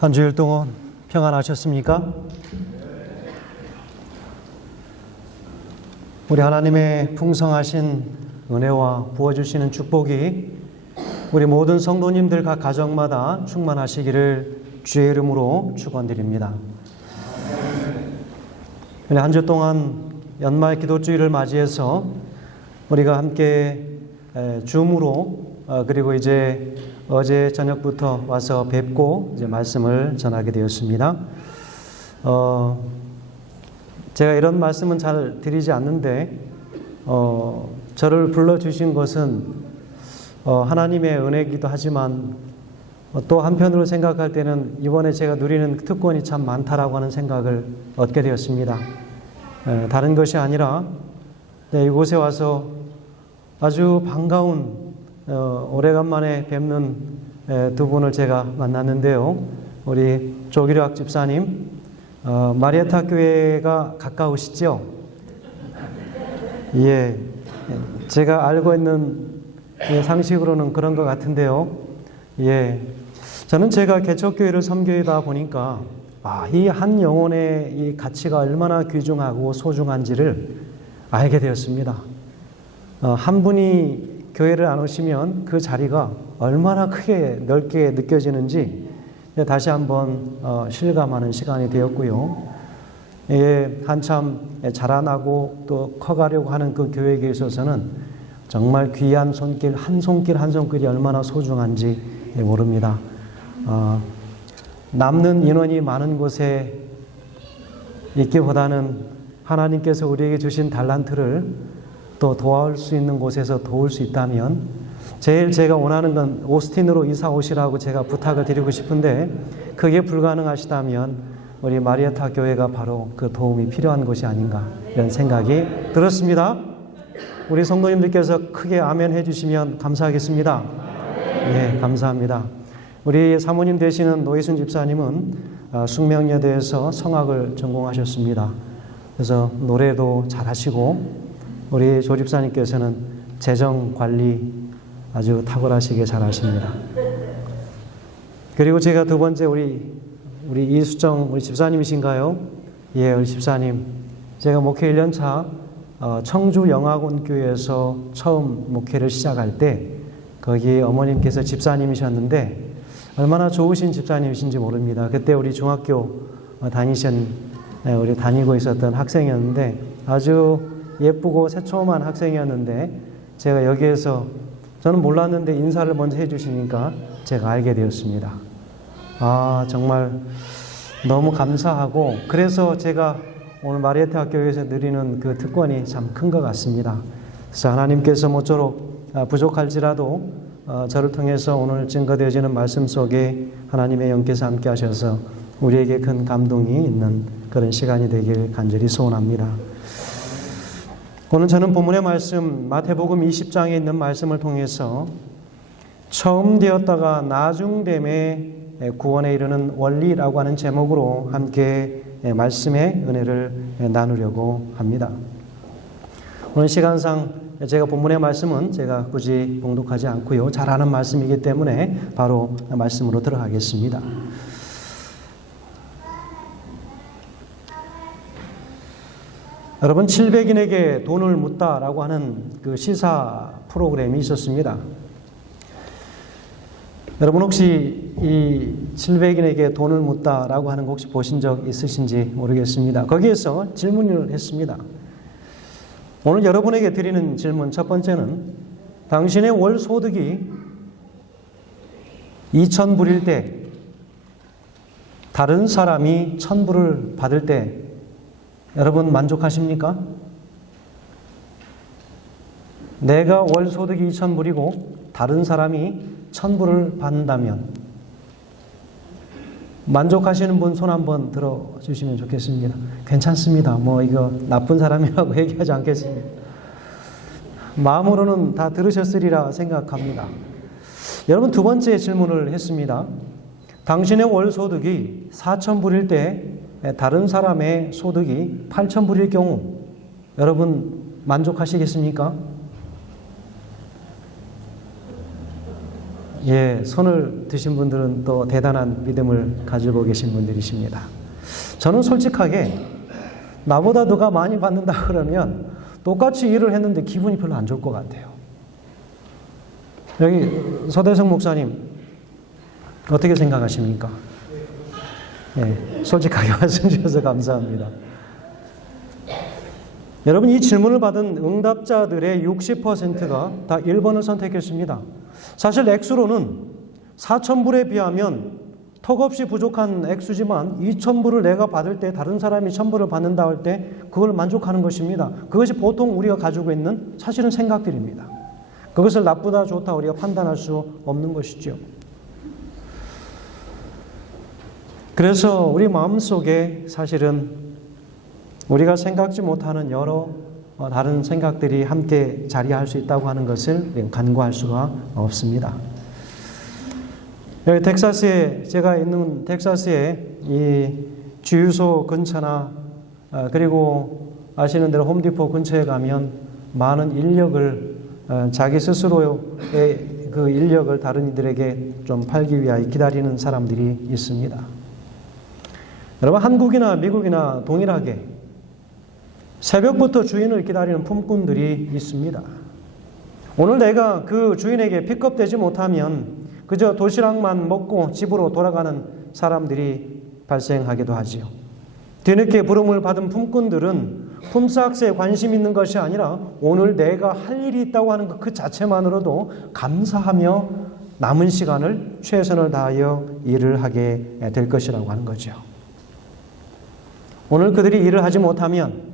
한 주일 동안 평안하셨습니까? 우리 하나님의 풍성하신 은혜와 부어주시는 축복이 우리 모든 성도님들 각 가정마다 충만하시기를 주의 이름으로 축원드립니다. 한 주 동안 연말 기도주일을 맞이해서 우리가 함께 줌으로 그리고 이제 어제 저녁부터 와서 뵙고 이제 말씀을 전하게 되었습니다. 제가 이런 말씀은 잘 드리지 않는데 저를 불러주신 것은 하나님의 은혜이기도 하지만 또 한편으로 생각할 때는 이번에 제가 누리는 특권이 참 많다라고 하는 생각을 얻게 되었습니다. 다른 것이 아니라 이곳에 와서 아주 반가운 오래간만에 뵙는 두 분을 제가 만났는데요. 우리 조기락 집사님, 마리아타 교회가 가까우시죠? 예, 제가 알고 있는 상식으로는 그런 것 같은데요. 예, 저는 제가 개척교회를 섬기다 보니까 이 한 영혼의 이 가치가 얼마나 귀중하고 소중한지를 알게 되었습니다. 한 분이 교회를 안 오시면 그 자리가 얼마나 크게 넓게 느껴지는지 다시 한번 실감하는 시간이 되었고요. 한참 자라나고 또 커가려고 하는 그 교회에 있어서는 정말 귀한 손길 한 손길이 얼마나 소중한지 모릅니다. 남는 인원이 많은 곳에 있기보다는 하나님께서 우리에게 주신 달란트를 또 도와줄 수 있는 곳에서 도울 수 있다면 제일 제가 원하는 건 오스틴으로 이사 오시라고 제가 부탁을 드리고 싶은데 그게 불가능하시다면 우리 마리아타 교회가 바로 그 도움이 필요한 곳이 아닌가 이런 생각이 들었습니다. 우리 성도님들께서 크게 아멘 해주시면 감사하겠습니다. 네, 감사합니다. 우리 사모님 되시는 노희순 집사님은 숙명여대에서 성악을 전공하셨습니다. 그래서 노래도 잘하시고 우리 조 집사님께서는 재정 관리 아주 탁월하시게 잘하십니다. 그리고 제가 두 번째 우리 이수정 우리 집사님이신가요? 예, 우리 집사님. 제가 목회 1년차 청주 영화군교회에서 처음 목회를 시작할 때 거기 어머님께서 집사님이셨는데 얼마나 좋으신 집사님이신지 모릅니다. 그때 우리 중학교 우리 다니고 있었던 학생이었는데 아주 예쁘고 새초롬한 학생이었는데 제가 여기에서 저는 몰랐는데 인사를 먼저 해주시니까 제가 알게 되었습니다. 정말 너무 감사하고 그래서 제가 오늘 마리아타 교회에서 누리는 그 특권이 참 큰 것 같습니다. 그래서 하나님께서 모쪼록 부족할지라도 저를 통해서 오늘 증거되어지는 말씀 속에 하나님의 영께서 함께 하셔서 우리에게 큰 감동이 있는 그런 시간이 되길 간절히 소원합니다. 오늘 저는 본문의 말씀 마태복음 20장에 있는 말씀을 통해서 처음 되었다가 나중됨에 구원에 이르는 원리라고 하는 제목으로 함께 말씀의 은혜를 나누려고 합니다. 오늘 시간상 제가 본문의 말씀은 제가 굳이 봉독하지 않고요. 잘 아는 말씀이기 때문에 바로 말씀으로 들어가겠습니다. 여러분 700인에게 돈을 묻다라고 하는 그 시사 프로그램이 있었습니다. 여러분 혹시 이 700인에게 돈을 묻다라고 하는 거 혹시 보신 적 있으신지 모르겠습니다. 거기에서 질문을 했습니다. 오늘 여러분에게 드리는 질문 첫 번째는 당신의 월 소득이 2,000불일 때 다른 사람이 1,000불을 받을 때 여러분 만족하십니까? 내가 월 소득이 2,000불이고 다른 사람이 1,000불을 받는다면 만족하시는 분 손 한번 들어주시면 좋겠습니다. 괜찮습니다. 이거 나쁜 사람이라고 얘기하지 않겠습니다. 마음으로는 다 들으셨으리라 생각합니다. 여러분 두 번째 질문을 했습니다. 당신의 월 소득이 4,000불일 때 다른 사람의 소득이 8,000불일 경우 여러분 만족하시겠습니까? 예, 손을 드신 분들은 또 대단한 믿음을 가지고 계신 분들이십니다. 저는 솔직하게 나보다 누가 많이 받는다 그러면 똑같이 일을 했는데 기분이 별로 안 좋을 것 같아요. 여기 서대성 목사님 어떻게 생각하십니까? 예, 솔직하게 말씀 주셔서 감사합니다. 여러분, 이 질문을 받은 응답자들의 60%가 다 1번을 선택했습니다. 사실 액수로는 4,000불에 비하면 턱없이 부족한 액수지만 2,000불을 내가 받을 때 다른 사람이 1,000불을 받는다 할 때 그걸 만족하는 것입니다. 그것이 보통 우리가 가지고 있는 사실은 생각들입니다. 그것을 나쁘다 좋다 우리가 판단할 수 없는 것이죠. 그래서 우리 마음속에 사실은 우리가 생각지 못하는 여러 다른 생각들이 함께 자리할 수 있다고 하는 것을 간과할 수가 없습니다. 여기 텍사스에, 제가 있는 텍사스에 이 주유소 근처나 그리고 아시는 대로 홈디포 근처에 가면 많은 인력을 자기 스스로의 그 인력을 다른 이들에게 좀 팔기 위하여 기다리는 사람들이 있습니다. 여러분, 한국이나 미국이나 동일하게 새벽부터 주인을 기다리는 품꾼들이 있습니다. 오늘 내가 그 주인에게 픽업되지 못하면 그저 도시락만 먹고 집으로 돌아가는 사람들이 발생하기도 하지요. 뒤늦게 부름을 받은 품꾼들은 품삯에 관심 있는 것이 아니라 오늘 내가 할 일이 있다고 하는 그 자체만으로도 감사하며 남은 시간을 최선을 다하여 일을 하게 될 것이라고 하는 거죠. 오늘 그들이 일을 하지 못하면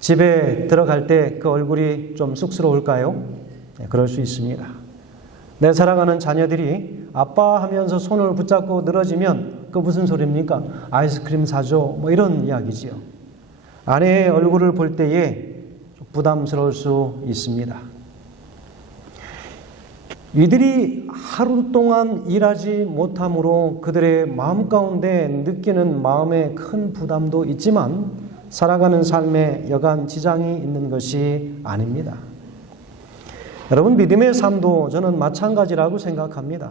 집에 들어갈 때 그 얼굴이 좀 쑥스러울까요? 네, 그럴 수 있습니다. 내 사랑하는 자녀들이 아빠 하면서 손을 붙잡고 늘어지면 그 무슨 소리입니까? 아이스크림 사줘, 뭐 이런 이야기지요. 아내의 얼굴을 볼 때에 부담스러울 수 있습니다. 이들이 하루 동안 일하지 못함으로 그들의 마음 가운데 느끼는 마음의 큰 부담도 있지만 살아가는 삶에 여간 지장이 있는 것이 아닙니다. 여러분, 믿음의 삶도 저는 마찬가지라고 생각합니다.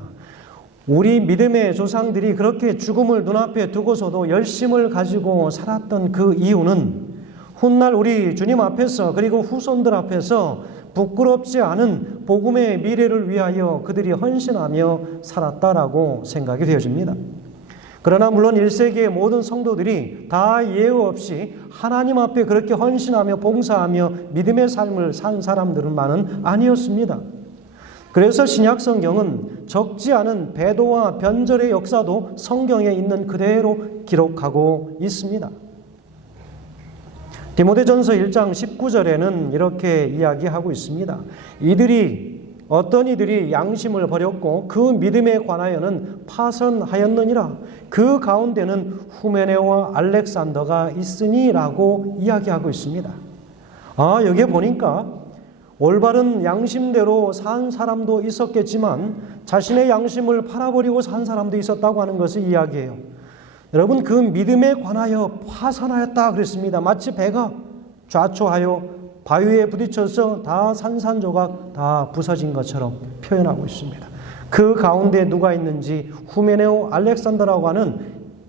우리 믿음의 조상들이 그렇게 죽음을 눈앞에 두고서도 열심을 가지고 살았던 그 이유는 훗날 우리 주님 앞에서 그리고 후손들 앞에서 부끄럽지 않은 복음의 미래를 위하여 그들이 헌신하며 살았다라고 생각이 되어집니다. 그러나 물론 1세기의 모든 성도들이 다 예외 없이 하나님 앞에 그렇게 헌신하며 봉사하며 믿음의 삶을 산 사람들만은 아니었습니다. 그래서 신약 성경은 적지 않은 배도와 변절의 역사도 성경에 있는 그대로 기록하고 있습니다. 디모데전서 1장 19절에는 이렇게 이야기하고 있습니다. 어떤 이들이 양심을 버렸고 그 믿음에 관하여는 파선하였느니라. 그 가운데는 후메네오와 알렉산더가 있으니라고 이야기하고 있습니다. 여기에 보니까 올바른 양심대로 산 사람도 있었겠지만 자신의 양심을 팔아버리고 산 사람도 있었다고 하는 것을 이야기해요. 여러분, 그 믿음에 관하여 파산하였다 그랬습니다. 마치 배가 좌초하여 바위에 부딪혀서 다 산산조각 다 부서진 것처럼 표현하고 있습니다. 그 가운데 누가 있는지 후메네오, 알렉산더라고 하는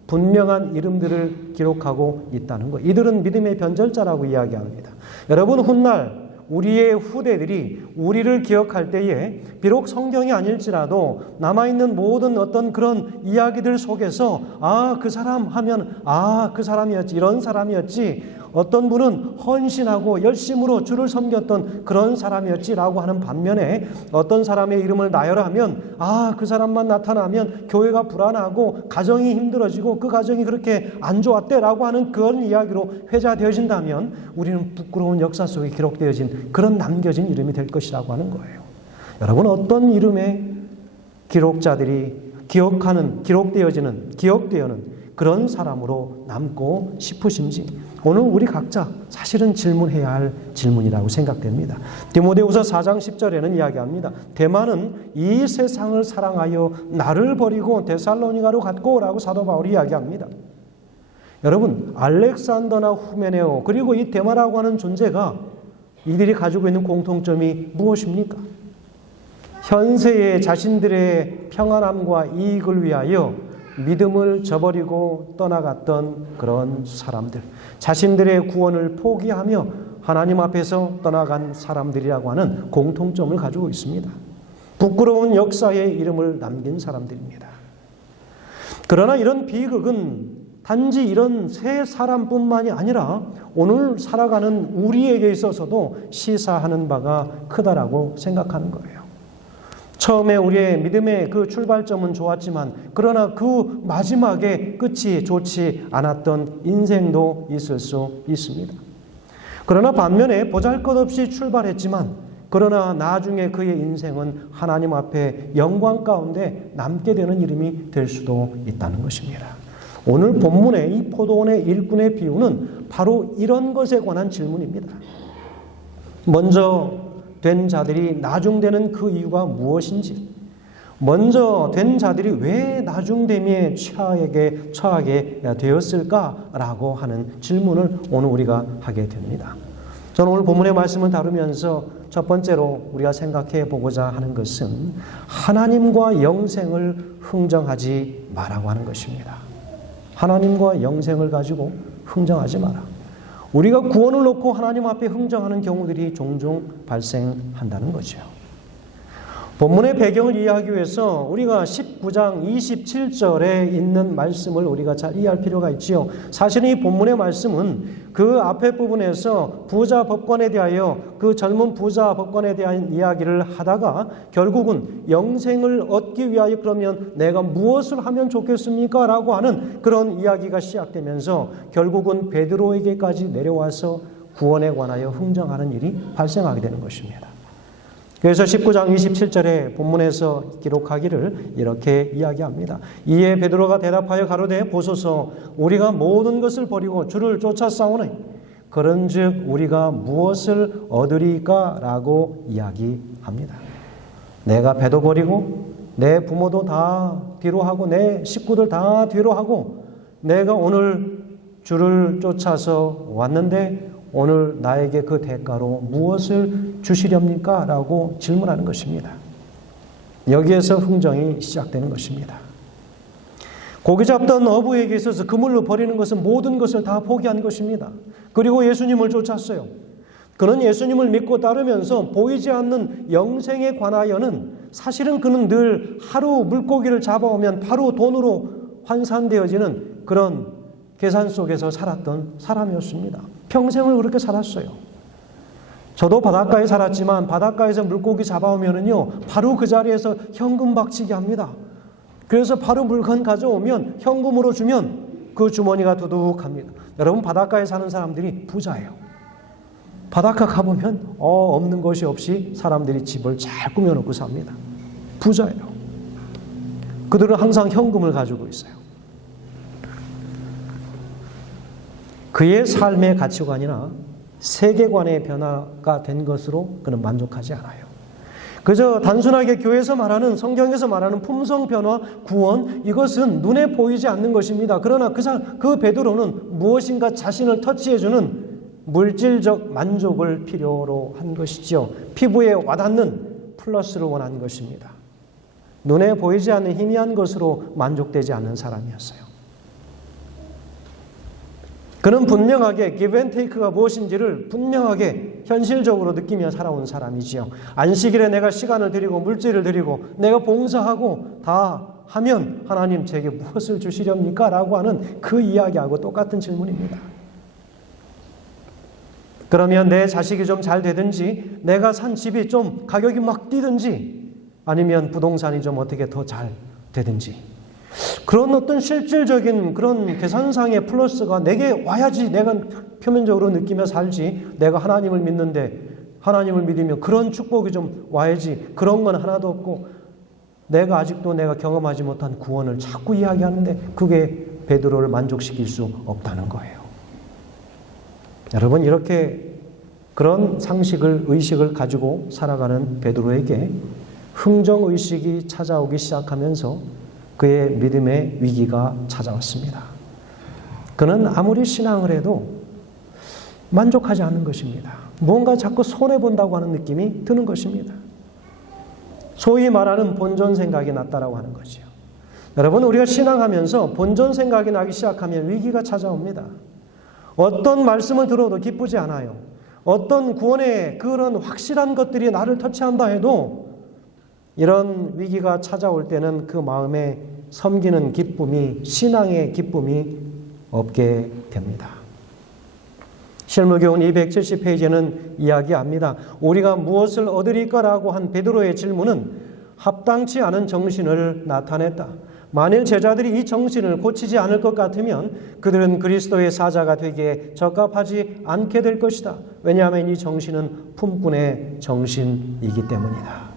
분명한 이름들을 기록하고 있다는 것. 이들은 믿음의 변절자라고 이야기합니다. 여러분, 훗날 우리의 후대들이 우리를 기억할 때에 비록 성경이 아닐지라도 남아있는 모든 어떤 그런 이야기들 속에서 그 사람 하면 그 사람이었지, 이런 사람이었지, 어떤 분은 헌신하고 열심으로 주를 섬겼던 그런 사람이었지라고 하는 반면에 어떤 사람의 이름을 나열하면 그 사람만 나타나면 교회가 불안하고 가정이 힘들어지고 그 가정이 그렇게 안 좋았대라고 하는 그런 이야기로 회자되어진다면 우리는 부끄러운 역사 속에 기록되어진 그런 남겨진 이름이 될 것이라고 하는 거예요. 여러분, 어떤 이름의 기록자들이 기록되어지는 그런 사람으로 남고 싶으신지 오늘 우리 각자 사실은 질문해야 할 질문이라고 생각됩니다. 디모데후서 4장 10절에는 이야기합니다. 데마는 이 세상을 사랑하여 나를 버리고 데살로니가로 갔고 라고 사도 바울이 이야기합니다. 여러분, 알렉산더나 후메네오 그리고 이 데마라고 하는 존재가 이들이 가지고 있는 공통점이 무엇입니까? 현세의 자신들의 평안함과 이익을 위하여 믿음을 저버리고 떠나갔던 그런 사람들, 자신들의 구원을 포기하며 하나님 앞에서 떠나간 사람들이라고 하는 공통점을 가지고 있습니다. 부끄러운 역사에 이름을 남긴 사람들입니다. 그러나 이런 비극은 단지 이런 세 사람뿐만이 아니라 오늘 살아가는 우리에게 있어서도 시사하는 바가 크다라고 생각하는 거예요. 처음에 우리의 믿음의 그 출발점은 좋았지만 그러나 그 마지막에 끝이 좋지 않았던 인생도 있을 수 있습니다. 그러나 반면에 보잘것없이 출발했지만 그러나 나중에 그의 인생은 하나님 앞에 영광 가운데 남게 되는 이름이 될 수도 있다는 것입니다. 오늘 본문의 이 포도원의 일꾼의 비유는 바로 이런 것에 관한 질문입니다. 먼저 된 자들이 나중되는 그 이유가 무엇인지, 먼저 된 자들이 왜 나중됨에 처하게 되었을까라고 하는 질문을 오늘 우리가 하게 됩니다. 저는 오늘 본문의 말씀을 다루면서 첫 번째로 우리가 생각해 보고자 하는 것은 하나님과 영생을 흥정하지 마라고 하는 것입니다. 하나님과 영생을 가지고 흥정하지 마라. 우리가 구원을 놓고 하나님 앞에 흥정하는 경우들이 종종 발생한다는 거죠. 본문의 배경을 이해하기 위해서 우리가 19장 27절에 있는 말씀을 우리가 잘 이해할 필요가 있지요. 사실 이 본문의 말씀은 그 앞에 부분에서 부자 법관에 대하여 그 젊은 부자 법관에 대한 이야기를 하다가 결국은 영생을 얻기 위하여 그러면 내가 무엇을 하면 좋겠습니까? 라고 하는 그런 이야기가 시작되면서 결국은 베드로에게까지 내려와서 구원에 관하여 흥정하는 일이 발생하게 되는 것입니다. 그래서 19장 27절에 본문에서 기록하기를 이렇게 이야기합니다. 이에 베드로가 대답하여 가로되 보소서 우리가 모든 것을 버리고 주를 쫓아 싸우니 그런즉 우리가 무엇을 얻으리까? 라고 이야기합니다. 내가 배도 버리고 내 부모도 다 뒤로 하고 내 식구들 다 뒤로 하고 내가 오늘 주를 쫓아서 왔는데 오늘 나에게 그 대가로 무엇을 주시렵니까? 라고 질문하는 것입니다. 여기에서 흥정이 시작되는 것입니다. 고기 잡던 어부에게 있어서 그물로 버리는 것은 모든 것을 다 포기한 것입니다. 그리고 예수님을 쫓았어요. 그는 예수님을 믿고 따르면서 보이지 않는 영생에 관하여는 사실은 그는 늘 하루 물고기를 잡아오면 바로 돈으로 환산되어지는 그런 계산 속에서 살았던 사람이었습니다. 평생을 그렇게 살았어요. 저도 바닷가에 살았지만 바닷가에서 물고기 잡아오면은요, 바로 그 자리에서 현금 박치기 합니다. 그래서 바로 물건 가져오면 현금으로 주면 그 주머니가 두둑합니다. 여러분, 바닷가에 사는 사람들이 부자예요. 바닷가 가보면 없는 것이 없이 사람들이 집을 잘 꾸며놓고 삽니다. 부자예요. 그들은 항상 현금을 가지고 있어요. 그의 삶의 가치관이나 세계관의 변화가 된 것으로 그는 만족하지 않아요. 그저 단순하게 교회에서 말하는, 성경에서 말하는 품성 변화, 구원, 이것은 눈에 보이지 않는 것입니다. 그러나 그 베드로는 무엇인가 자신을 터치해주는 물질적 만족을 필요로 한 것이죠. 피부에 와닿는 플러스를 원한 것입니다. 눈에 보이지 않는 희미한 것으로 만족되지 않는 사람이었어요. 그는 분명하게 give and take가 무엇인지를 분명하게 현실적으로 느끼며 살아온 사람이지요. 안식일에 내가 시간을 드리고 물질을 드리고 내가 봉사하고 다 하면 하나님 제게 무엇을 주시렵니까? 라고 하는 그 이야기하고 똑같은 질문입니다. 그러면 내 자식이 좀 잘 되든지 내가 산 집이 좀 가격이 막 뛰든지 아니면 부동산이 좀 어떻게 더 잘 되든지 그런 어떤 실질적인 그런 계산상의 플러스가 내게 와야지 내가 표면적으로 느끼며 살지, 내가 하나님을 믿는데 하나님을 믿으며 그런 축복이 좀 와야지, 그런 건 하나도 없고 내가 아직도 내가 경험하지 못한 구원을 자꾸 이야기하는데 그게 베드로를 만족시킬 수 없다는 거예요. 여러분, 이렇게 그런 상식을, 의식을 가지고 살아가는 베드로에게 흥정의식이 찾아오기 시작하면서 그의 믿음의 위기가 찾아왔습니다. 그는 아무리 신앙을 해도 만족하지 않는 것입니다. 뭔가 자꾸 손해본다고 하는 느낌이 드는 것입니다. 소위 말하는 본전 생각이 났다라고 하는 거죠. 여러분, 우리가 신앙하면서 본전 생각이 나기 시작하면 위기가 찾아옵니다. 어떤 말씀을 들어도 기쁘지 않아요. 어떤 구원의 그런 확실한 것들이 나를 터치한다 해도 이런 위기가 찾아올 때는 그 마음에 섬기는 기쁨이, 신앙의 기쁨이 없게 됩니다. 실무교훈 270페이지에는 이야기합니다. 우리가 무엇을 얻으리까라고 한 베드로의 질문은 합당치 않은 정신을 나타냈다. 만일 제자들이 이 정신을 고치지 않을 것 같으면 그들은 그리스도의 사자가 되기에 적합하지 않게 될 것이다. 왜냐하면 이 정신은 품꾼의 정신이기 때문이다.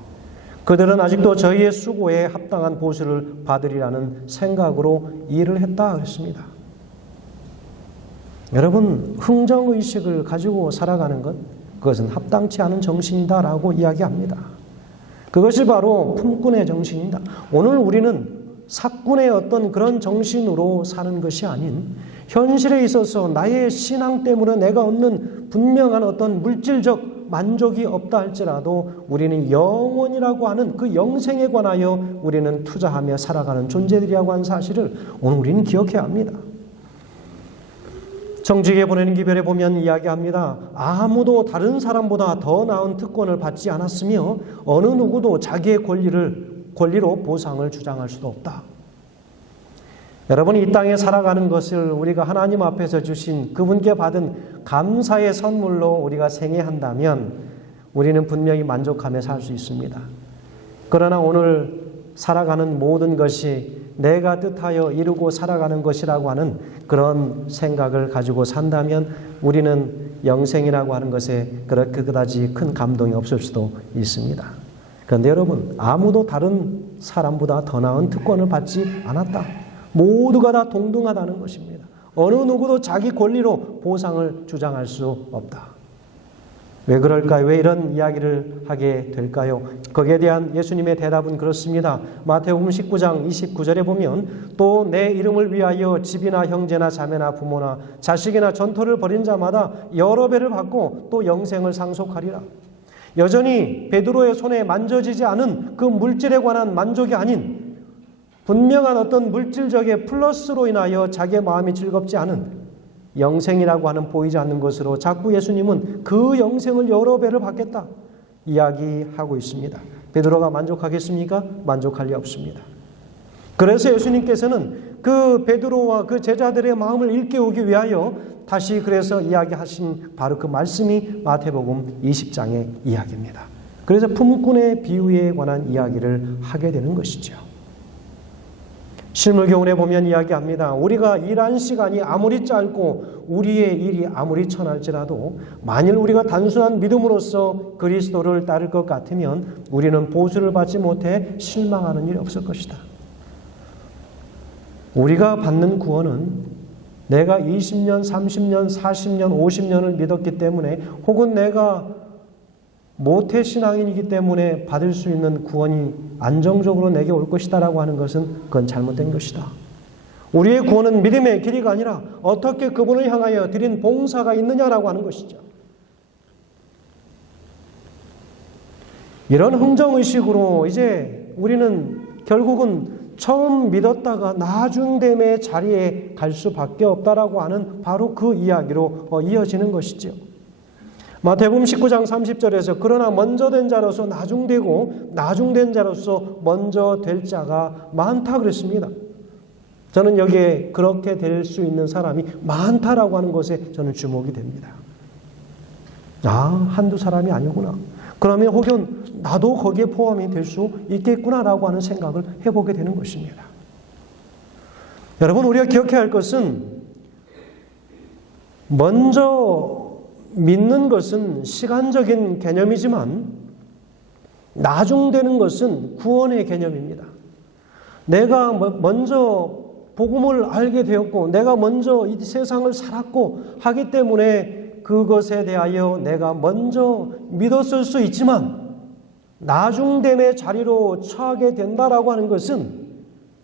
그들은 아직도 저희의 수고에 합당한 보수를 받으리라는 생각으로 일을 했다 그랬습니다. 여러분, 흥정의식을 가지고 살아가는 것, 그것은 합당치 않은 정신이다라고 이야기합니다. 그것이 바로 품꾼의 정신이다. 오늘 우리는 사꾼의 어떤 그런 정신으로 사는 것이 아닌 현실에 있어서 나의 신앙 때문에 내가 얻는 분명한 어떤 물질적 만족이 없다 할지라도 우리는 영원이라고 하는 그 영생에 관하여 우리는 투자하며 살아가는 존재들이라고 하는 사실을 오늘 우리는 기억해야 합니다. 정직에 보내는 기별에 보면 이야기합니다. 아무도 다른 사람보다 더 나은 특권을 받지 않았으며 어느 누구도 자기의 권리로 보상을 주장할 수도 없다. 여러분, 이 땅에 살아가는 것을 우리가 하나님 앞에서 주신 그분께 받은 감사의 선물로 우리가 생애한다면 우리는 분명히 만족하며 살 수 있습니다. 그러나 오늘 살아가는 모든 것이 내가 뜻하여 이루고 살아가는 것이라고 하는 그런 생각을 가지고 산다면 우리는 영생이라고 하는 것에 그렇게 그다지 큰 감동이 없을 수도 있습니다. 그런데 여러분, 아무도 다른 사람보다 더 나은 특권을 받지 않았다. 모두가 다 동등하다는 것입니다. 어느 누구도 자기 권리로 보상을 주장할 수 없다. 왜 그럴까요? 왜 이런 이야기를 하게 될까요? 거기에 대한 예수님의 대답은 그렇습니다. 마태복음 19장 29절에 보면 또 내 이름을 위하여 집이나 형제나 자매나 부모나 자식이나 전토를 벌인 자마다 여러 배를 받고 또 영생을 상속하리라. 여전히 베드로의 손에 만져지지 않은 그 물질에 관한 만족이 아닌 분명한 어떤 물질적인 플러스로 인하여 자기의 마음이 즐겁지 않은 영생이라고 하는 보이지 않는 것으로 자꾸 예수님은 그 영생을 여러 배를 받겠다 이야기하고 있습니다. 베드로가 만족하겠습니까? 만족할 리 없습니다. 그래서 예수님께서는 그 베드로와 그 제자들의 마음을 일깨우기 위하여 다시 그래서 이야기하신 바로 그 말씀이 마태복음 20장의 이야기입니다. 그래서 품꾼의 비유에 관한 이야기를 하게 되는 것이죠. 실물교훈에 보면 이야기합니다. 우리가 일한 시간이 아무리 짧고 우리의 일이 아무리 천할지라도 만일 우리가 단순한 믿음으로써 그리스도를 따를 것 같으면 우리는 보수를 받지 못해 실망하는 일이 없을 것이다. 우리가 받는 구원은 내가 20년, 30년, 40년, 50년을 믿었기 때문에 혹은 내가 모태신앙인이기 때문에 받을 수 있는 구원이 안정적으로 내게 올 것이다라고 하는 것은 그건 잘못된 것이다. 우리의 구원은 믿음의 길이가 아니라 어떻게 그분을 향하여 드린 봉사가 있느냐라고 하는 것이죠. 이런 흥정의식으로 이제 우리는 결국은 처음 믿었다가 나중됨의 자리에 갈 수밖에 없다라고 하는 바로 그 이야기로 이어지는 것이죠. 마태복음 19장 30절에서 그러나 먼저 된 자로서 나중되고 나중된 자로서 먼저 될 자가 많다 그랬습니다. 저는 여기에 그렇게 될 수 있는 사람이 많다라고 하는 것에 저는 주목이 됩니다. 한두 사람이 아니구나. 그러면 혹은 나도 거기에 포함이 될 수 있겠구나라고 하는 생각을 해보게 되는 것입니다. 여러분, 우리가 기억해야 할 것은 먼저 믿는 것은 시간적인 개념이지만 나중되는 것은 구원의 개념입니다. 내가 먼저 복음을 알게 되었고 내가 먼저 이 세상을 살았고 하기 때문에 그것에 대하여 내가 먼저 믿었을 수 있지만 나중됨의 자리로 처하게 된다라고 하는 것은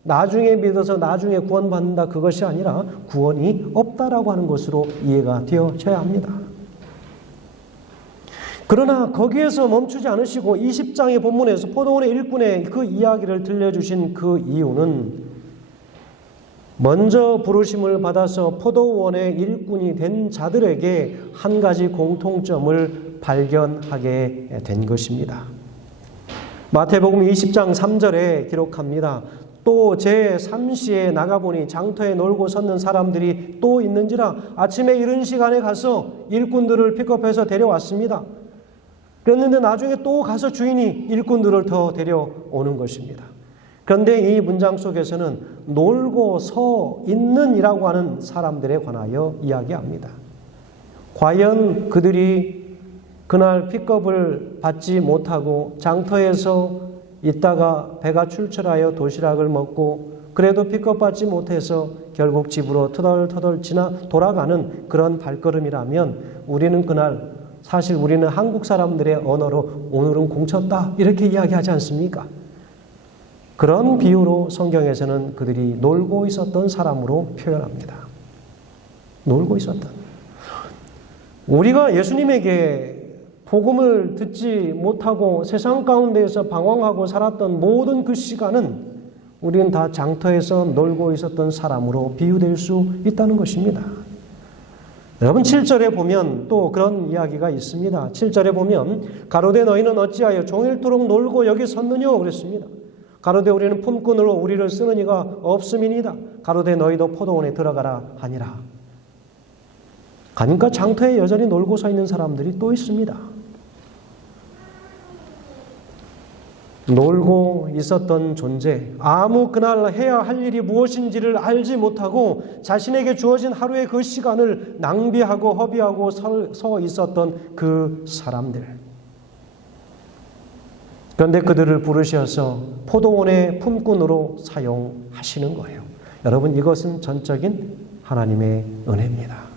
나중에 믿어서 나중에 구원받는다 그것이 아니라 구원이 없다라고 하는 것으로 이해가 되어져야 합니다. 그러나 거기에서 멈추지 않으시고 20장의 본문에서 포도원의 일꾼의 그 이야기를 들려주신 그 이유는 먼저 부르심을 받아서 포도원의 일꾼이 된 자들에게 한 가지 공통점을 발견하게 된 것입니다. 마태복음 20장 3절에 기록합니다. 또 제3시에 나가보니 장터에 놀고 섰는 사람들이 또 있는지라 아침에 이른 시간에 가서 일꾼들을 픽업해서 데려왔습니다. 그랬는데 나중에 또 가서 주인이 일꾼들을 더 데려오는 것입니다. 그런데 이 문장 속에서는 놀고 서 있는이라고 하는 사람들에 관하여 이야기합니다. 과연 그들이 그날 픽업을 받지 못하고 장터에서 있다가 배가 출출하여 도시락을 먹고 그래도 픽업 받지 못해서 결국 집으로 터덜터덜 지나 돌아가는 그런 발걸음이라면 우리는 그날 사실 우리는 한국 사람들의 언어로 오늘은 공쳤다 이렇게 이야기하지 않습니까? 그런 비유로 성경에서는 그들이 놀고 있었던 사람으로 표현합니다. 놀고 있었던. 우리가 예수님에게 복음을 듣지 못하고 세상 가운데에서 방황하고 살았던 모든 그 시간은 우리는 다 장터에서 놀고 있었던 사람으로 비유될 수 있다는 것입니다. 여러분 7절에 보면 또 그런 이야기가 있습니다. 7절에 보면 가로되 너희는 어찌하여 종일토록 놀고 여기 섰느뇨 그랬습니다. 가로되 우리는 품꾼으로 우리를 쓰는 이가 없음이니이다. 가로되 너희도 포도원에 들어가라 하니라. 그러니까 장터에 여전히 놀고 서 있는 사람들이 또 있습니다. 놀고 있었던 존재, 아무 그날 해야 할 일이 무엇인지를 알지 못하고 자신에게 주어진 하루의 그 시간을 낭비하고 허비하고 서 있었던 그 사람들. 그런데 그들을 부르셔서 포도원의 품꾼으로 사용하시는 거예요. 여러분 이것은 전적인 하나님의 은혜입니다.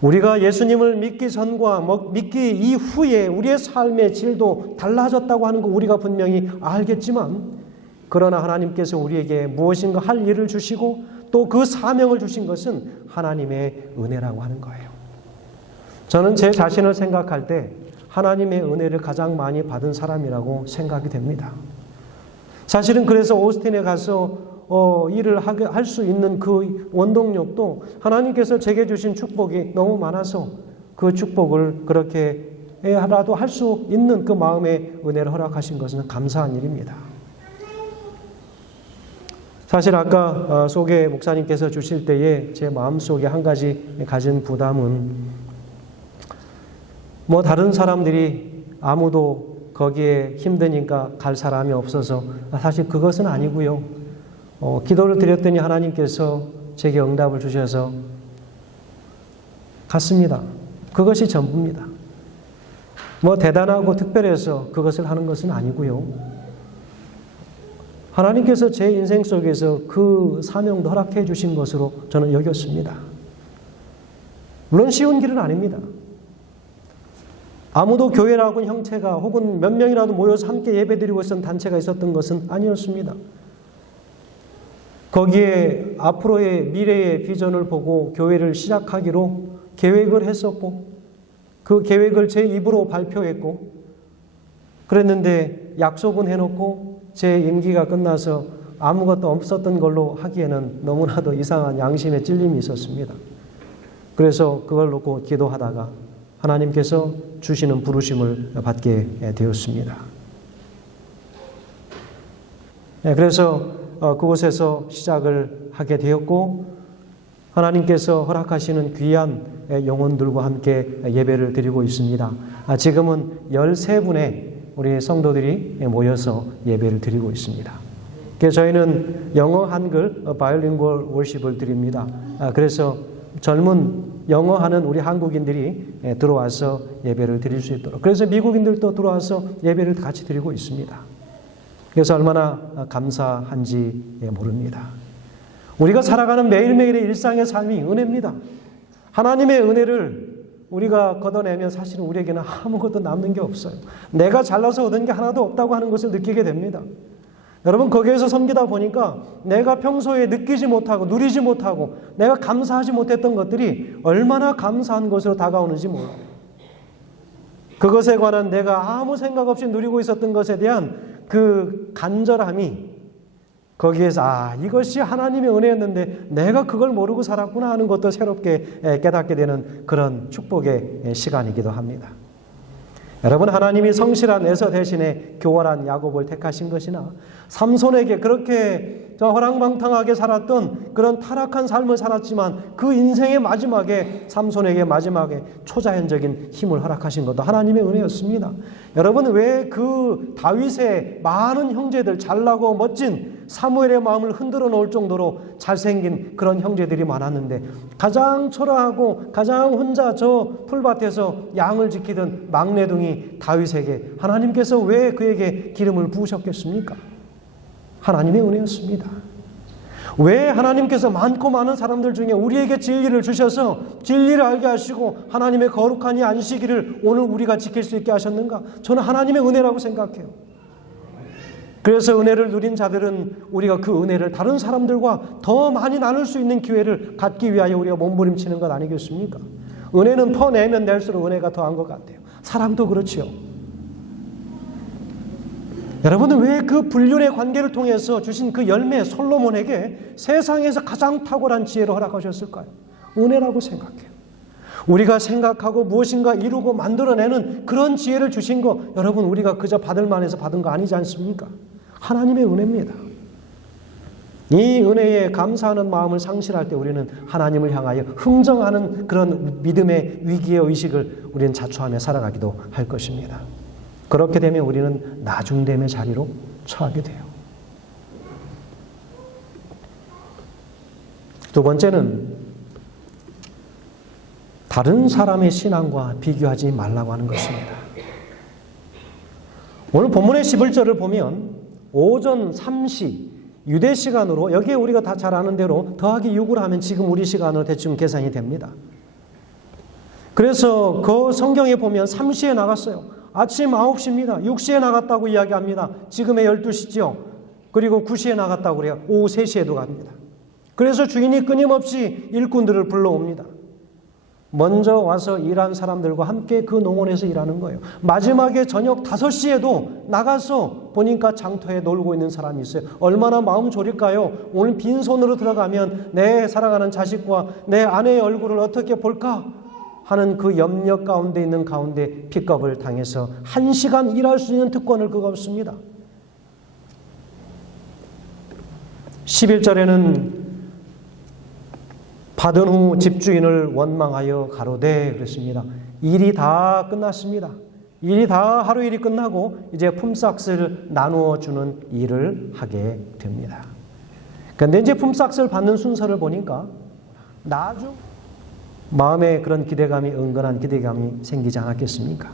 우리가 예수님을 믿기 전과 믿기 이후에 우리의 삶의 질도 달라졌다고 하는 거 우리가 분명히 알겠지만 그러나 하나님께서 우리에게 무엇인가 할 일을 주시고 또 그 사명을 주신 것은 하나님의 은혜라고 하는 거예요. 저는 제 자신을 생각할 때 하나님의 은혜를 가장 많이 받은 사람이라고 생각이 됩니다. 사실은 그래서 오스틴에 가서 일을 할 수 있는 그 원동력도 하나님께서 제게 주신 축복이 너무 많아서 그 축복을 그렇게 라도 할 수 있는 그 마음의 은혜를 허락하신 것은 감사한 일입니다. 사실 아까 소개 목사님께서 주실 때에 제 마음속에 한 가지 가진 부담은 다른 사람들이 아무도 거기에 힘드니까 갈 사람이 없어서 사실 그것은 아니고요. 기도를 드렸더니 하나님께서 제게 응답을 주셔서 갔습니다. 그것이 전부입니다. 대단하고 특별해서 그것을 하는 것은 아니고요. 하나님께서 제 인생 속에서 그 사명도 허락해 주신 것으로 저는 여겼습니다. 물론 쉬운 길은 아닙니다. 아무도 교회라고 형체가 혹은 몇 명이라도 모여서 함께 예배드리고 있었던 단체가 있었던 것은 아니었습니다. 거기에 앞으로의 미래의 비전을 보고 교회를 시작하기로 계획을 했었고 그 계획을 제 입으로 발표했고 그랬는데 약속은 해놓고 제 임기가 끝나서 아무것도 없었던 걸로 하기에는 너무나도 이상한 양심의 찔림이 있었습니다. 그래서 그걸 놓고 기도하다가 하나님께서 주시는 부르심을 받게 되었습니다. 그래서 그곳에서 시작을 하게 되었고 하나님께서 허락하시는 귀한 영혼들과 함께 예배를 드리고 있습니다. 지금은 13분의 우리 성도들이 모여서 예배를 드리고 있습니다. 그래서 저희는 영어 한글 바이올링구얼 월십을 드립니다. 그래서 젊은 영어하는 우리 한국인들이 들어와서 예배를 드릴 수 있도록 그래서 미국인들도 들어와서 예배를 같이 드리고 있습니다. 그래서 얼마나 감사한지 모릅니다. 우리가 살아가는 매일매일의 일상의 삶이 은혜입니다. 하나님의 은혜를 우리가 걷어내면 사실은 우리에게는 아무것도 남는 게 없어요. 내가 잘나서 얻은 게 하나도 없다고 하는 것을 느끼게 됩니다. 여러분 거기에서 섬기다 보니까 내가 평소에 느끼지 못하고 누리지 못하고 내가 감사하지 못했던 것들이 얼마나 감사한 것으로 다가오는지 몰라요. 그것에 관한 내가 아무 생각 없이 누리고 있었던 것에 대한 그 간절함이 거기에서 이것이 하나님의 은혜였는데 내가 그걸 모르고 살았구나 하는 것도 새롭게 깨닫게 되는 그런 축복의 시간이기도 합니다. 여러분, 하나님이 성실한 에서 대신에 교활한 야곱을 택하신 것이나 삼손에게 그렇게 허랑방탕하게 살았던 그런 타락한 삶을 살았지만 그 인생의 마지막에 삼손에게 마지막에 초자연적인 힘을 허락하신 것도 하나님의 은혜였습니다. 여러분, 왜 그 다윗의 많은 형제들, 잘나고 멋진 사무엘의 마음을 흔들어 놓을 정도로 잘생긴 그런 형제들이 많았는데 가장 초라하고 가장 혼자 저 풀밭에서 양을 지키던 막내둥이 다윗에게 하나님께서 왜 그에게 기름을 부으셨겠습니까? 하나님의 은혜였습니다. 왜 하나님께서 많고 많은 사람들 중에 우리에게 진리를 주셔서 진리를 알게 하시고 하나님의 거룩한 이 안식일을 오늘 우리가 지킬 수 있게 하셨는가? 저는 하나님의 은혜라고 생각해요. 그래서 은혜를 누린 자들은 우리가 그 은혜를 다른 사람들과 더 많이 나눌 수 있는 기회를 갖기 위하여 우리가 몸부림치는 것 아니겠습니까? 은혜는 퍼내면 낼수록 은혜가 더한 것 같아요. 사람도 그렇지요. 여러분은 왜 그 불륜의 관계를 통해서 주신 그 열매 솔로몬에게 세상에서 가장 탁월한 지혜를 허락하셨을까요? 은혜라고 생각해요. 우리가 생각하고 무엇인가 이루고 만들어내는 그런 지혜를 주신 거 여러분 우리가 그저 받을 만해서 받은 거 아니지 않습니까? 하나님의 은혜입니다. 이 은혜에 감사하는 마음을 상실할 때 우리는 하나님을 향하여 흥정하는 그런 믿음의 위기의 의식을 우리는 자초하며 살아가기도 할 것입니다. 그렇게 되면 우리는 나중됨의 자리로 처하게 돼요. 두 번째는 다른 사람의 신앙과 비교하지 말라고 하는 것입니다. 오늘 본문의 11절을 보면 오전 3시 유대 시간으로 여기에 우리가 다 잘 아는 대로 더하기 6을 하면 지금 우리 시간으로 대충 계산이 됩니다. 그래서 그 성경에 보면 3시에 나갔어요. 아침 9시입니다. 6시에 나갔다고 이야기합니다. 지금의 12시죠. 그리고 9시에 나갔다고 그래요. 오후 3시에도 갑니다. 그래서 주인이 끊임없이 일꾼들을 불러옵니다. 먼저 와서 일한 사람들과 함께 그 농원에서 일하는 거예요. 마지막에 저녁 5시에도 나가서 보니까 장터에 놀고 있는 사람이 있어요. 얼마나 마음 졸일까요? 오늘 빈손으로 들어가면 내 사랑하는 자식과 내 아내의 얼굴을 어떻게 볼까? 하는 그 염려 가운데 있는 가운데 픽업을 당해서 1시간 일할 수 있는 특권을 그가 얻습니다. 11절에는 받은 후 집주인을 원망하여 가로되 그랬습니다. 일이 다 끝났습니다. 일이 다 하루 일이 끝나고 이제 품삯을 나누어 주는 일을 하게 됩니다. 그런데 이제 품삯을 받는 순서를 보니까 마음에 그런 기대감이 은근한 기대감이 생기지 않았겠습니까?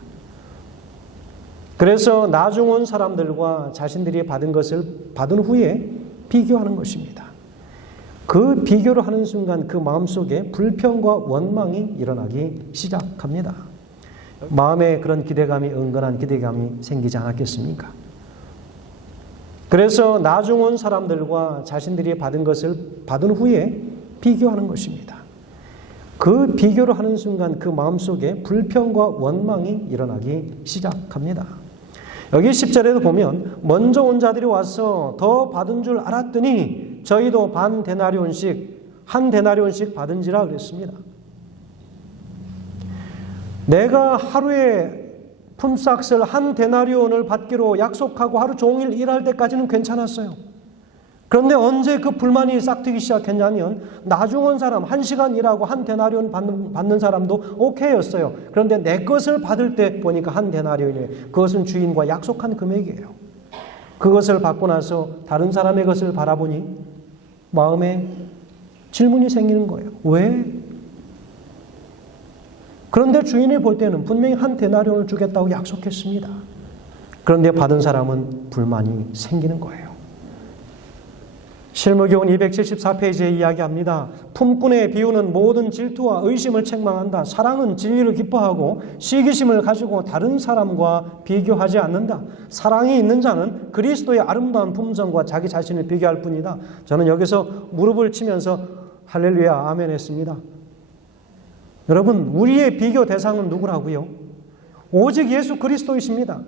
그래서 나중 온 사람들과 자신들이 받은 것을 받은 후에 비교하는 것입니다. 그 비교를 하는 순간 그 마음속에 불평과 원망이 일어나기 시작합니다. 마음에 그런 기대감이 은근한 기대감이 생기지 않았겠습니까? 그래서 나중 온 사람들과 자신들이 받은 것을 받은 후에 비교하는 것입니다. 그 비교를 하는 순간 그 마음속에 불평과 원망이 일어나기 시작합니다. 여기 10절에도 보면 먼저 온 자들이 와서 더 받은 줄 알았더니 저희도 반 데나리온씩 한 데나리온씩 받은지라 그랬습니다. 내가 하루에 품삯을 한 데나리온을 받기로 약속하고 하루 종일 일할 때까지는 괜찮았어요. 그런데 언제 그 불만이 싹트기 시작했냐면 나중 온 사람 1시간 일하고 한 데나리온 받는 사람도 오케이였어요. 그런데 내 것을 받을 때 보니까 한 데나리온이에요. 그것은 주인과 약속한 금액이에요. 그것을 받고 나서 다른 사람의 것을 바라보니 마음에 질문이 생기는 거예요. 왜? 그런데 주인이 볼 때는 분명히 한 데나리온을 주겠다고 약속했습니다. 그런데 받은 사람은 불만이 생기는 거예요. 실무교훈 274페이지에 이야기합니다. 품꾼의 비유는 모든 질투와 의심을 책망한다. 사랑은 진리를 기뻐하고 시기심을 가지고 다른 사람과 비교하지 않는다. 사랑이 있는 자는 그리스도의 아름다운 품성과 자기 자신을 비교할 뿐이다. 저는 여기서 무릎을 치면서 할렐루야 아멘 했습니다. 여러분, 우리의 비교 대상은 누구라고요? 오직 예수 그리스도이십니다.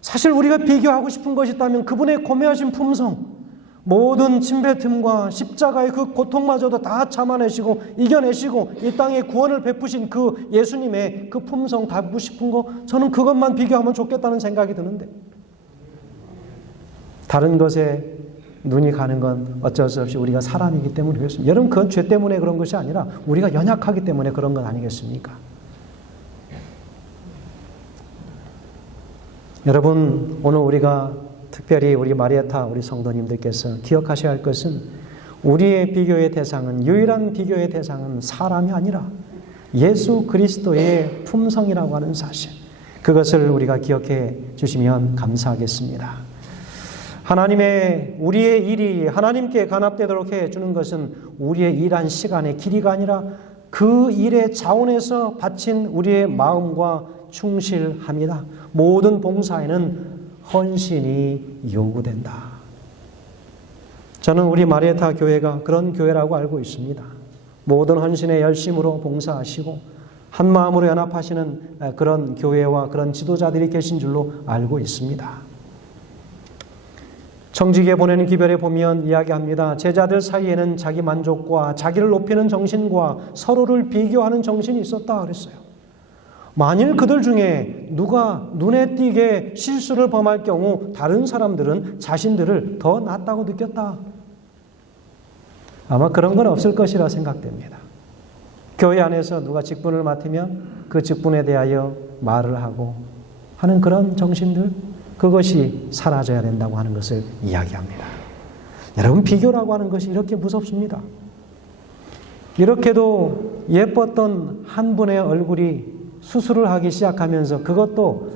사실 우리가 비교하고 싶은 것이 있다면 그분의 고매하신 품성, 모든 침뱉음과 십자가의 그 고통마저도 다 참아내시고 이겨내시고 이 땅에 구원을 베푸신 그 예수님의 그 품성 다 보고 싶은 거, 저는 그것만 비교하면 좋겠다는 생각이 드는데, 다른 것에 눈이 가는 건 어쩔 수 없이 우리가 사람이기 때문에 그렇습니다. 여러분, 그건 죄 때문에 그런 것이 아니라 우리가 연약하기 때문에 그런 건 아니겠습니까? 여러분, 오늘 우리가 특별히 우리 마리아타 우리 성도님들께서 기억하셔야 할 것은, 우리의 비교의 대상은, 유일한 비교의 대상은 사람이 아니라 예수 그리스도의 품성이라고 하는 사실, 그것을 우리가 기억해 주시면 감사하겠습니다. 하나님의, 우리의 일이 하나님께 간합되도록 해주는 것은 우리의 일한 시간의 길이가 아니라 그 일의 자원에서 바친 우리의 마음과 충실함이다. 모든 봉사에는 헌신이 요구된다. 저는 우리 마리아타 교회가 그런 교회라고 알고 있습니다. 모든 헌신에 열심으로 봉사하시고 한 마음으로 연합하시는 그런 교회와 그런 지도자들이 계신 줄로 알고 있습니다. 청지기에 보내는 기별에 보면 이야기합니다. 제자들 사이에는 자기 만족과 자기를 높이는 정신과 서로를 비교하는 정신이 있었다 그랬어요. 만일 그들 중에 누가 눈에 띄게 실수를 범할 경우 다른 사람들은 자신들을 더 낫다고 느꼈다. 아마 그런 건 없을 것이라 생각됩니다. 교회 안에서 누가 직분을 맡으면 그 직분에 대하여 말을 하고 하는 그런 정신들, 그것이 사라져야 된다고 하는 것을 이야기합니다. 여러분, 비교라고 하는 것이 이렇게 무섭습니다. 이렇게도 예뻤던 한 분의 얼굴이 수술을 하기 시작하면서 그것도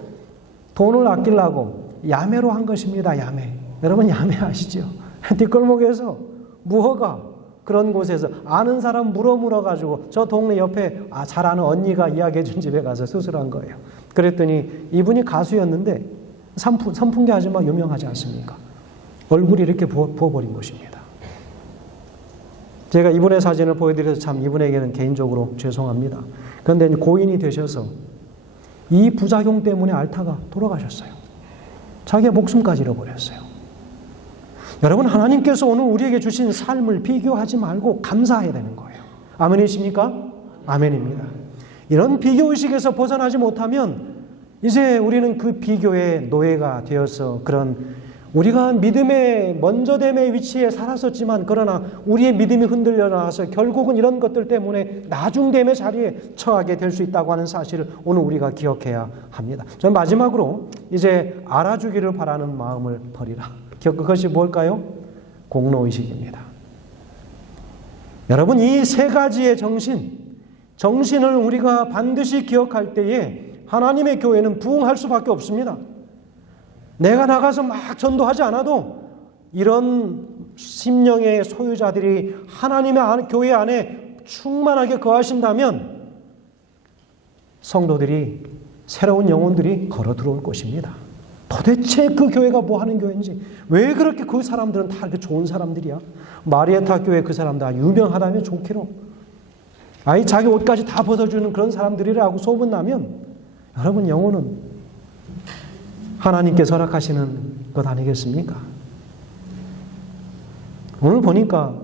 돈을 아끼려고 야매로 한 것입니다. 야매. 여러분, 야매 아시죠? 뒷골목에서 무허가 그런 곳에서 아는 사람 물어가지고 저 동네 옆에 잘 아는 언니가 이야기해 준 집에 가서 수술한 거예요. 그랬더니 이분이 가수였는데 선풍기 아줌마 유명하지 않습니까? 얼굴이 이렇게 부어버린 것입니다. 제가 이분의 사진을 보여드려서 참 이분에게는 개인적으로 죄송합니다. 그런데 고인이 되셔서 이 부작용 때문에 앓다가 돌아가셨어요. 자기의 목숨까지 잃어버렸어요. 여러분, 하나님께서 오늘 우리에게 주신 삶을 비교하지 말고 감사해야 되는 거예요. 아멘이십니까? 아멘입니다. 이런 비교의식에서 벗어나지 못하면 이제 우리는 그 비교의 노예가 되어서, 그런 우리가 믿음의 먼저됨의 위치에 살았었지만 그러나 우리의 믿음이 흔들려 나가서 결국은 이런 것들 때문에 나중됨의 자리에 처하게 될 수 있다고 하는 사실을 오늘 우리가 기억해야 합니다. 저는 마지막으로 이제 알아주기를 바라는 마음을 버리라. 그것이 뭘까요? 공로의식입니다. 여러분, 이 세 가지의 정신을 우리가 반드시 기억할 때에 하나님의 교회는 부흥할 수밖에 없습니다. 내가 나가서 막 전도하지 않아도 이런 심령의 소유자들이 하나님의 교회 안에 충만하게 거하신다면 성도들이, 새로운 영혼들이 걸어 들어올 것입니다. 도대체 그 교회가 뭐 하는 교회인지, 왜 그렇게 그 사람들은 다 그렇게 좋은 사람들이야? 마리아타 교회 그 사람 다 유명하다면 좋기로, 자기 옷까지 다 벗어주는 그런 사람들이라고 소문나면, 여러분, 영혼은 하나님께서 허락하시는 것 아니겠습니까? 오늘 보니까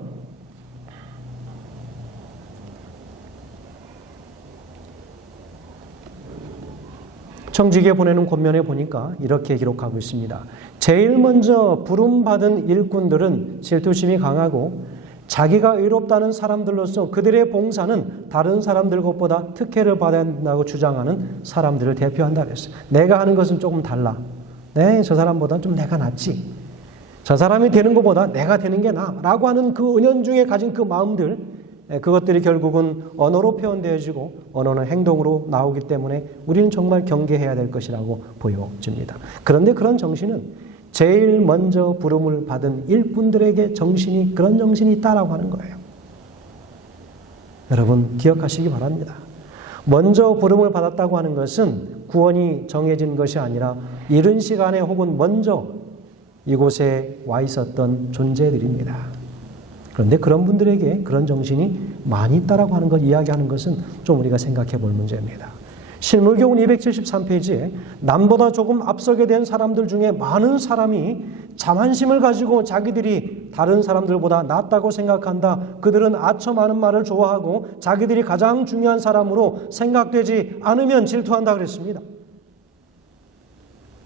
청지기에 보내는 권면에 보니까 이렇게 기록하고 있습니다. 제일 먼저 부름받은 일꾼들은 질투심이 강하고 자기가 의롭다는 사람들로서 그들의 봉사는 다른 사람들 것보다 특혜를 받아야 한다고 주장하는 사람들을 대표한다 그랬어요. 내가 하는 것은 조금 달라. 네, 저 사람보다 좀 내가 낫지. 저 사람이 되는 것보다 내가 되는 게 나아. 라고 하는 그 은연중에 가진 그 마음들, 그것들이 결국은 언어로 표현되어지고 언어는 행동으로 나오기 때문에 우리는 정말 경계해야 될 것이라고 보여집니다. 그런데 그런 정신은 제일 먼저 부름을 받은 일꾼들에게 그런 정신이 있다라고 하는 거예요. 여러분, 기억하시기 바랍니다. 먼저 부름을 받았다고 하는 것은 구원이 정해진 것이 아니라 이른 시간에 혹은 먼저 이곳에 와 있었던 존재들입니다. 그런데 그런 분들에게 그런 정신이 많이 있다라고 하는 걸 이야기하는 것은 좀 우리가 생각해 볼 문제입니다. 실물교훈 273페이지에 남보다 조금 앞서게 된 사람들 중에 많은 사람이 자만심을 가지고 자기들이 다른 사람들보다 낫다고 생각한다. 그들은 아첨 많은 말을 좋아하고 자기들이 가장 중요한 사람으로 생각되지 않으면 질투한다 그랬습니다.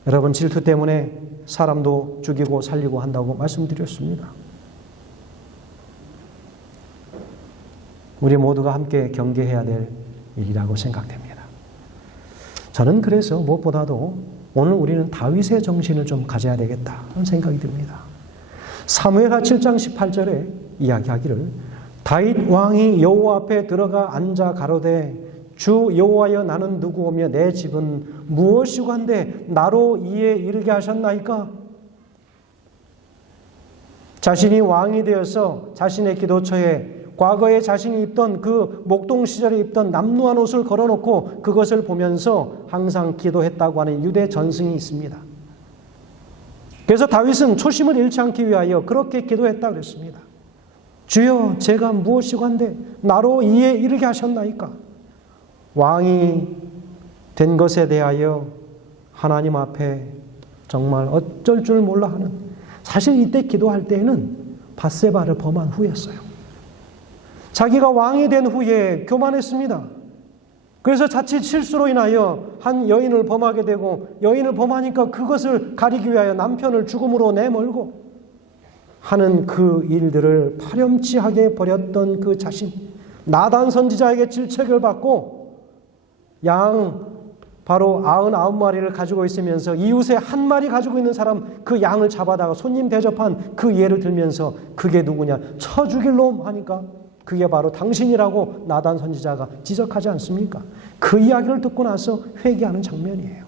여러분, 질투 때문에 사람도 죽이고 살리고 한다고 말씀드렸습니다. 우리 모두가 함께 경계해야 될 일이라고 생각됩니다. 저는 그래서 무엇보다도 오늘 우리는 다윗의 정신을 좀 가져야 되겠다 하는 생각이 듭니다. 사무엘하 7장 18절에 이야기하기를 다윗 왕이 여호와 앞에 들어가 앉아 가로되 주 여호와여 나는 누구오며 내 집은 무엇이고 한데 나로 이에 이르게 하셨나이까? 자신이 왕이 되어서 자신의 기도처에 과거에 자신이 입던 그 목동 시절에 입던 남루한 옷을 걸어놓고 그것을 보면서 항상 기도했다고 하는 유대 전승이 있습니다. 그래서 다윗은 초심을 잃지 않기 위하여 그렇게 기도했다고 그랬습니다. 주여 제가 무엇이고 한데 나로 이에 이르게 하셨나이까? 왕이 된 것에 대하여 하나님 앞에 정말 어쩔 줄 몰라 하는, 사실 이때 기도할 때에는 밧세바를 범한 후였어요. 자기가 왕이 된 후에 교만했습니다. 그래서 자칫 실수로 인하여 한 여인을 범하게 되고 여인을 범하니까 그것을 가리기 위하여 남편을 죽음으로 내몰고 하는 그 일들을 파렴치하게 버렸던 그 자신, 나단 선지자에게 질책을 받고 양 바로 99마리를 가지고 있으면서 이웃에 한 마리 가지고 있는 사람 그 양을 잡아다가 손님 대접한 그 예를 들면서 그게 누구냐? 쳐 죽일 놈 하니까 그게 바로 당신이라고 나단 선지자가 지적하지 않습니까? 그 이야기를 듣고 나서 회개하는 장면이에요.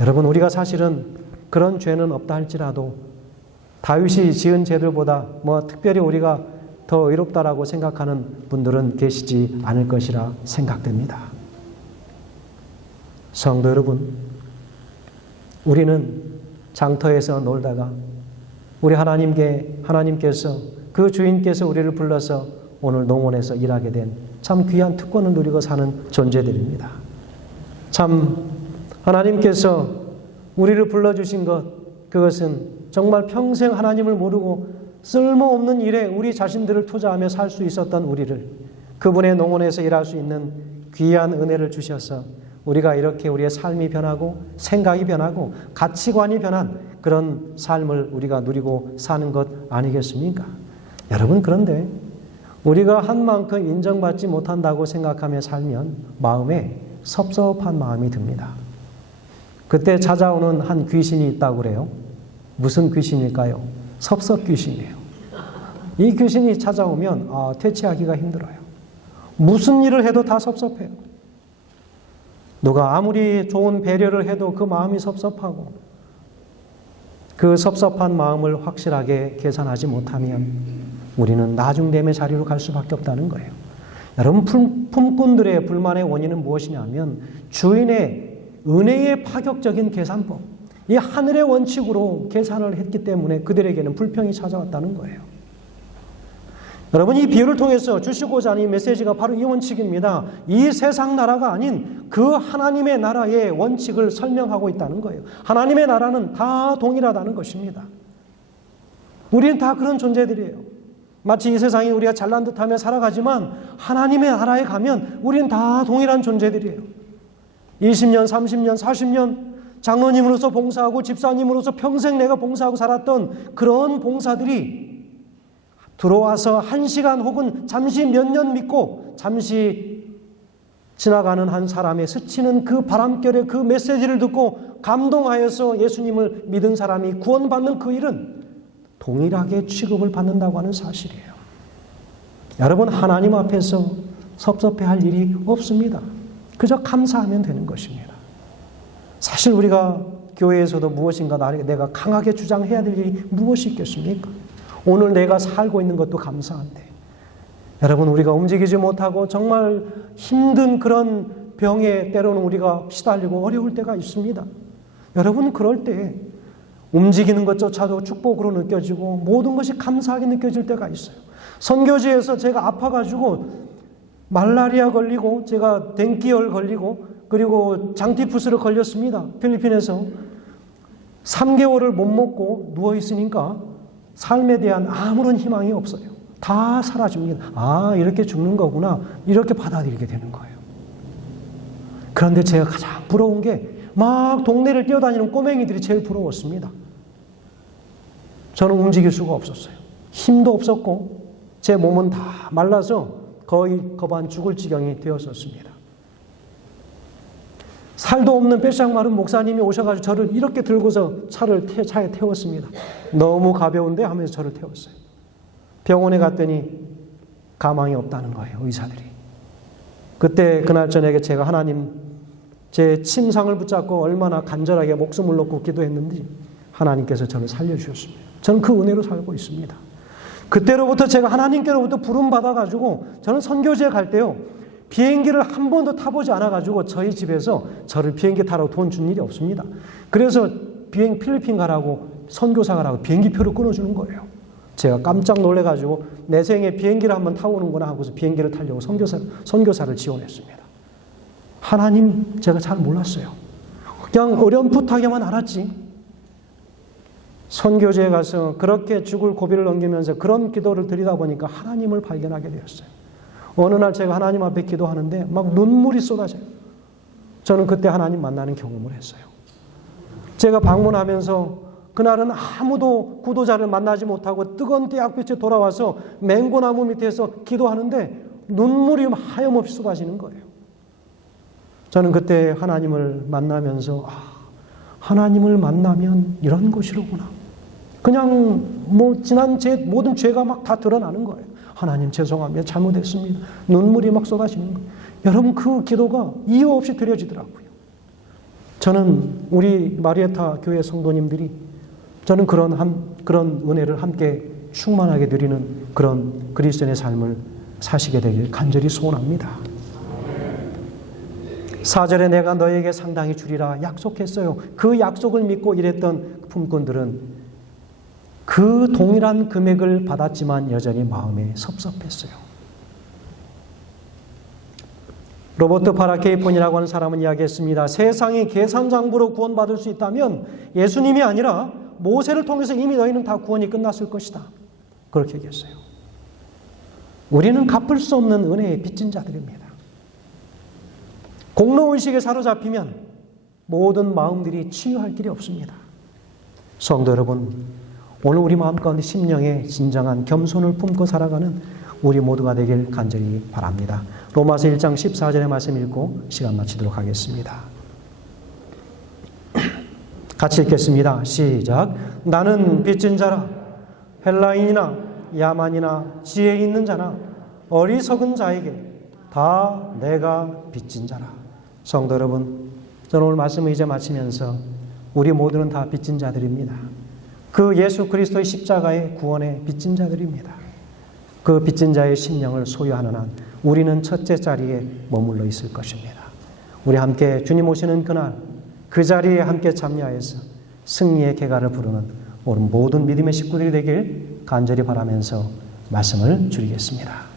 여러분, 우리가 사실은 그런 죄는 없다 할지라도 다윗이 지은 죄들보다 특별히 우리가 더 의롭다라고 생각하는 분들은 계시지 않을 것이라 생각됩니다. 성도 여러분, 우리는 장터에서 놀다가 우리 하나님께서 그 주인께서 우리를 불러서 오늘 농원에서 일하게 된 참 귀한 특권을 누리고 사는 존재들입니다. 참 하나님께서 우리를 불러주신 것, 그것은 정말 평생 하나님을 모르고 쓸모없는 일에 우리 자신들을 투자하며 살 수 있었던 우리를 그분의 농원에서 일할 수 있는 귀한 은혜를 주셔서 우리가 이렇게 우리의 삶이 변하고 생각이 변하고 가치관이 변한 그런 삶을 우리가 누리고 사는 것 아니겠습니까? 여러분, 그런데 우리가 한 만큼 인정받지 못한다고 생각하며 살면 마음에 섭섭한 마음이 듭니다. 그때 찾아오는 한 귀신이 있다고 그래요. 무슨 귀신일까요? 섭섭 귀신이에요. 이 귀신이 찾아오면 퇴치하기가 힘들어요. 무슨 일을 해도 다 섭섭해요. 누가 아무리 좋은 배려를 해도 그 마음이 섭섭하고 그 섭섭한 마음을 확실하게 계산하지 못하면 우리는 나중됨의 자리로 갈 수밖에 없다는 거예요. 여러분, 품꾼들의 불만의 원인은 무엇이냐면 주인의 은혜의 파격적인 계산법, 이 하늘의 원칙으로 계산을 했기 때문에 그들에게는 불평이 찾아왔다는 거예요. 여러분, 이 비유를 통해서 주시고자 하는 이 메시지가 바로 이 원칙입니다. 이 세상 나라가 아닌 그 하나님의 나라의 원칙을 설명하고 있다는 거예요. 하나님의 나라는 다 동일하다는 것입니다. 우리는 다 그런 존재들이에요. 마치 이 세상이 우리가 잘난 듯하며 살아가지만 하나님의 나라에 가면 우리는 다 동일한 존재들이에요. 20년, 30년, 40년 장로님으로서 봉사하고 집사님으로서 평생 내가 봉사하고 살았던 그런 봉사들이 들어와서 1시간 혹은 잠시 몇 년 믿고 잠시 지나가는 한 사람의 스치는 그 바람결에 그 메시지를 듣고 감동하여서 예수님을 믿은 사람이 구원받는 그 일은 동일하게 취급을 받는다고 하는 사실이에요. 여러분, 하나님 앞에서 섭섭해할 일이 없습니다. 그저 감사하면 되는 것입니다. 사실 우리가 교회에서도 무엇인가 내가 강하게 주장해야 될 일이 무엇이 있겠습니까? 오늘 내가 살고 있는 것도 감사한데 여러분, 우리가 움직이지 못하고 정말 힘든 그런 병에 때로는 우리가 시달리고 어려울 때가 있습니다. 여러분, 그럴 때 움직이는 것조차도 축복으로 느껴지고 모든 것이 감사하게 느껴질 때가 있어요. 선교지에서 제가 아파가지고 말라리아 걸리고 제가 dengue 걸리고 그리고 장티푸스를 걸렸습니다. 필리핀에서 3개월을 못 먹고 누워 있으니까 삶에 대한 아무런 희망이 없어요. 다 사라집니다. 아, 이렇게 죽는 거구나. 이렇게 받아들이게 되는 거예요. 그런데 제가 가장 부러운 게 막 동네를 뛰어다니는 꼬맹이들이 제일 부러웠습니다. 저는 움직일 수가 없었어요. 힘도 없었고 제 몸은 다 말라서 거의 거반 죽을 지경이 되었었습니다. 살도 없는 뼈짝 마른 목사님이 오셔가지고 저를 이렇게 들고서 차에 태웠습니다. 너무 가벼운데 하면서 저를 태웠어요. 병원에 갔더니 가망이 없다는 거예요, 의사들이. 그때 그날 저녁에 제가 하나님 제 침상을 붙잡고 얼마나 간절하게 목숨을 놓고 기도했는지 하나님께서 저를 살려주셨습니다. 저는 그 은혜로 살고 있습니다. 그때로부터 제가 하나님께로부터 부름 받아가지고 저는 선교지에 갈 때요, 비행기를 한 번도 타보지 않아가지고 저희 집에서 저를 비행기 타라고 돈 준 일이 없습니다. 그래서 필리핀 가라고 선교사 가라고 비행기표를 끊어주는 거예요. 제가 깜짝 놀래가지고 내 생에 비행기를 한번 타보는구나 하고서 비행기를 타려고 선교사를 지원했습니다. 하나님 제가 잘 몰랐어요. 그냥 어렴풋하게만 알았지. 선교지에 가서 그렇게 죽을 고비를 넘기면서 그런 기도를 드리다 보니까 하나님을 발견하게 되었어요. 어느 날 제가 하나님 앞에 기도하는데 막 눈물이 쏟아져요. 저는 그때 하나님 만나는 경험을 했어요. 제가 방문하면서 그날은 아무도 구도자를 만나지 못하고 뜨거운 떼약볕에 돌아와서 맹고나무 밑에서 기도하는데 눈물이 하염없이 쏟아지는 거예요. 저는 그때 하나님을 만나면서 하나님을 만나면 이런 것이로구나. 그냥 지난 제 모든 죄가 막 다 드러나는 거예요. 하나님 죄송합니다. 잘못했습니다. 눈물이 막 쏟아지는 거예요. 여러분 그 기도가 이유 없이 드려지더라고요. 저는 우리 마리에타 교회 성도님들이 저는 그런 은혜를 함께 충만하게 누리는 그런 그리스도인의 삶을 사시게 되길 간절히 소원합니다. 4절에 내가 너에게 상당히 주리라 약속했어요. 그 약속을 믿고 일했던 품꾼들은 그 동일한 금액을 받았지만 여전히 마음에 섭섭했어요. 로버트 파라케이폰이라고 하는 사람은 이야기했습니다. 세상이 계산장부로 구원받을 수 있다면 예수님이 아니라 모세를 통해서 이미 너희는 다 구원이 끝났을 것이다. 그렇게 얘기했어요. 우리는 갚을 수 없는 은혜의 빚진 자들입니다. 공로의식에 사로잡히면 모든 마음들이 치유할 길이 없습니다. 성도 여러분, 오늘 우리 마음 가운데 심령에 진정한 겸손을 품고 살아가는 우리 모두가 되길 간절히 바랍니다. 로마서 1장 14절의 말씀 읽고 시간 마치도록 하겠습니다. 같이 읽겠습니다. 시작. 나는 빚진 자라. 헬라인이나 야만이나 지혜 있는 자나 어리석은 자에게 다 내가 빚진 자라. 성도 여러분, 저는 오늘 말씀을 이제 마치면서 우리 모두는 다 빚진 자들입니다. 그 예수 그리스도의 십자가의 구원의 빚진 자들입니다. 그 빚진 자의 심령을 소유하는 한 우리는 첫째 자리에 머물러 있을 것입니다. 우리 함께 주님 오시는 그날 그 자리에 함께 참여해서 승리의 개가를 부르는 오늘 모든 믿음의 식구들이 되길 간절히 바라면서 말씀을 줄이겠습니다.